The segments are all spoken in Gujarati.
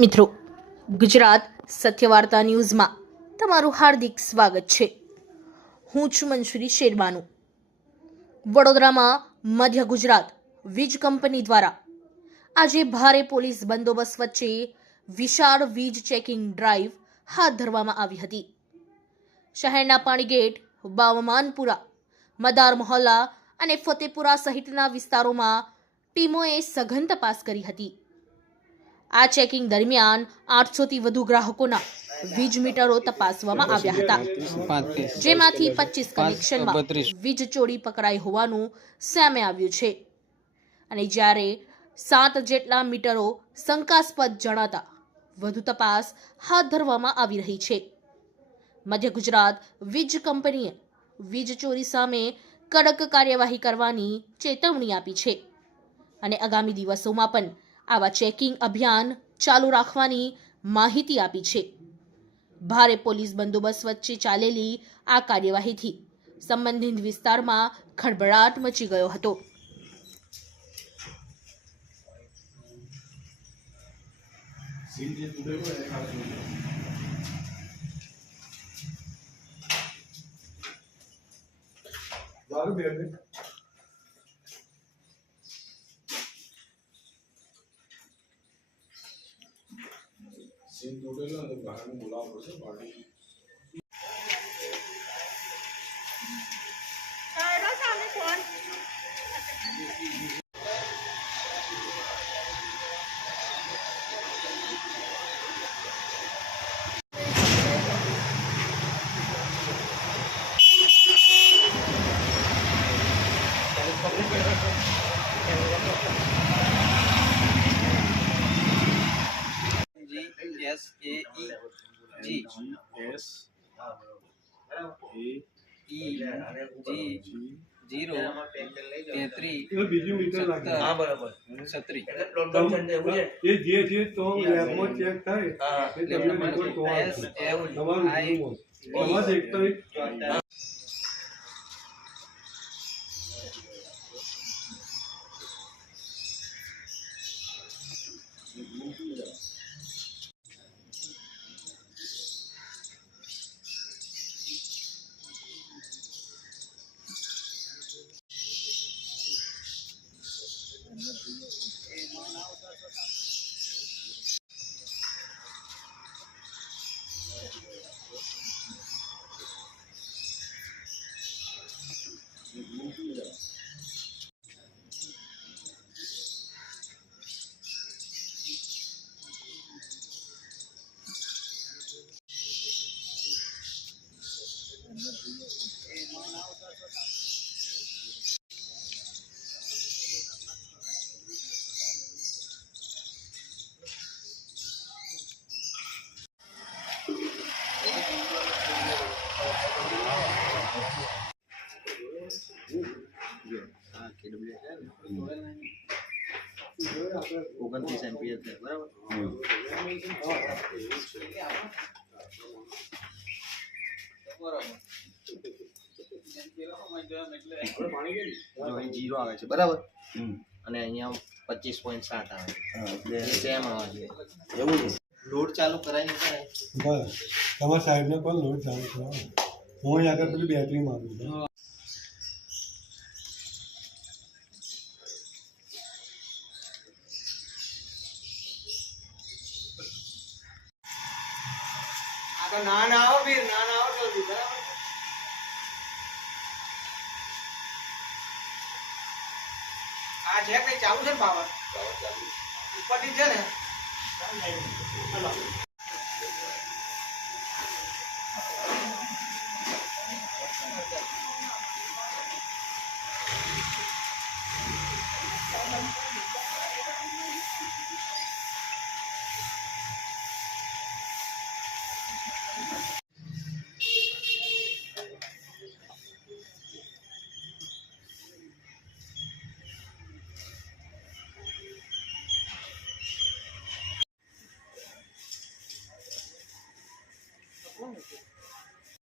મિત્રો, ગુજરાત સત્યવાર્તા ન્યૂઝમાં તમારું હાર્દિક સ્વાગત છે। હું છું મંશુરી શેરબાનુ। વડોદરામાં મધ્ય ગુજરાત વીજ કંપની દ્વારા આજે ભારે પોલીસ બંદોબસ્ત વચ્ચે વિશાળ વીજ ચેકિંગ ડ્રાઈવ હાથ ધરવામાં આવી હતી। શહેરના પાણીગેટ, બાવમાનપુરા, મદાર મોહલ્લા અને ફતેપુરા સહિતના વિસ્તારોમાં ટીમોએ સઘન તપાસ કરી હતી। આ ચેકિંગ દરમિયાન 800થી વધુ ગ્રાહકોના વીજ મીટરો તપાસવામાં આવ્યા હતા, જેમાંથી 25 કનેક્શનમાં વીજ ચોરી પકડાઈ હોવાનું સામે આવ્યું છે અને જ્યારે 7 જેટલા મીટરો શંકાસ્પદ જણાતા વધુ તપાસ હાથ ધરવામાં આવી રહી છે। મધ્ય ગુજરાત વીજ કંપનીએ વીજ ચોરી સામે કડક કાર્યવાહી કરવાની ચેતવણી આપી છે અને આગામી દિવસોમાં પણ આવા ચેકિંગ અભિયાન ચાલુ રાખવાની માહિતી આપી છે। ભારે પોલીસ બંદોબસ્ત વચ્ચે ચાલેલી આ કાર્યવાહીથી સંબંધિત વિસ્તારમાં ખળભળાટ મચી ગયો હતો। सीन टूटेगा तो बाहर में बुला पड़े पार्टी हेलो सामने कौन ओगणतीस एमपीएस है बराबर। जो અહીં 0 આવે છે બરાબર અને અહીંયા 25.7 આવે છે સેમ આવે છે એવું છે। લોડ ચાલુ કરાવીને બસ તમારા સાહેબને પણ લોડ ચાલુ કરાવો। હું અહીં આગળ પેલી બેટરી મારું છું। ना ना आओ फिर ना ना आओ जल्दी बराबर आ છે કઈ ચાલુ છે પાવર ઉપરથી છે ને હલો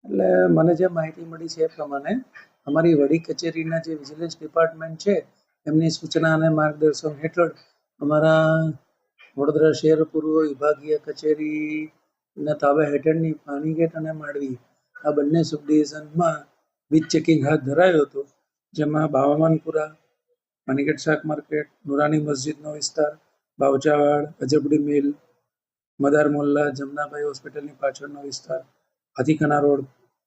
એટલે મને જે માહિતી મળી છે એ પ્રમાણે અમારી વડી કચેરીના જે વિજિલન્સ ડિપાર્ટમેન્ટ છે એમની સૂચના અને માર્ગદર્શન હેઠળ અમારા વડોદરા શહેર પૂર્વ વિભાગીય કચેરીના તાબા હેઠળની પાણીગેટ અને માંડવી આ બંને સબ ડિવિઝનમાં વીજ ચેકિંગ હાથ ધરાયું હતું, જેમાં બાવામાનપુરા, પાણીગેટ શાક માર્કેટ, નુરાની મસ્જિદનો વિસ્તાર, બાવચાવાડ, અજબડી મિલ, મદાર મોલ્લા, જમનાભાઈ હોસ્પિટલની પાછળનો વિસ્તાર, હાથીખાના રોડ,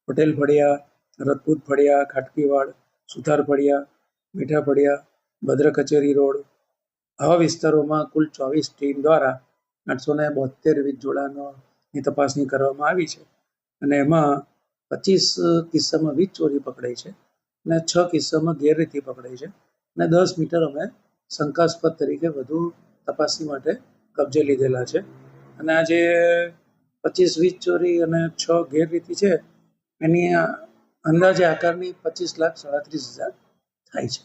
પટેલ ફળિયા, રજપૂત ફળિયા, ખાટકીવાડ, સુથાર ફળિયા, મીઠા ફળિયા, ભદ્ર કચેરી રોડ, આવા વિસ્તારોમાં કુલ 24 ટીમ દ્વારા 872 વીજ જોડાણોની તપાસણી કરવામાં આવી છે અને એમાં 25 કિસ્સામાં વીજ ચોરી પકડાઈ છે અને 6 કિસ્સામાં ગેરરીતિ પકડાઈ છે અને 10 મીટર અમે શંકાસ્પદ તરીકે વધુ તપાસણી માટે કબજે લીધેલા છે અને આ જે 25 વીજ ચોરી અને 6 ગેરરીતિ છે એની અંદાજે આકારની 25,37,000 થાય છે.